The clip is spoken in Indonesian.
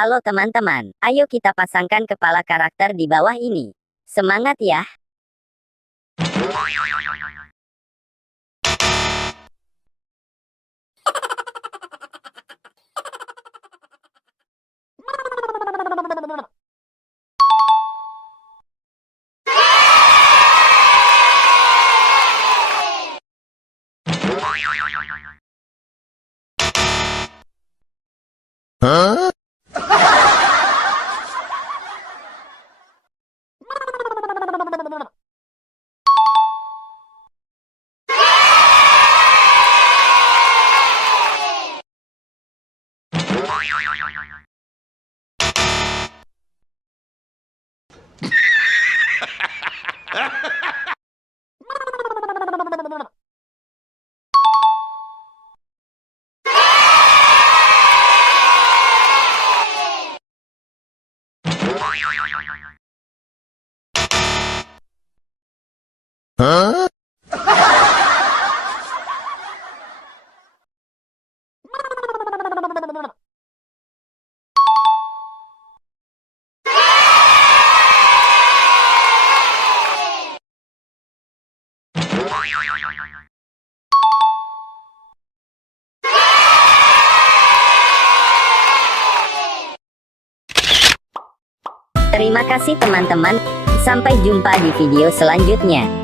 Halo teman-teman, ayo kita pasangkan kepala karakter di bawah ini. Semangat ya! Terima kasih teman-teman, sampai jumpa di video selanjutnya.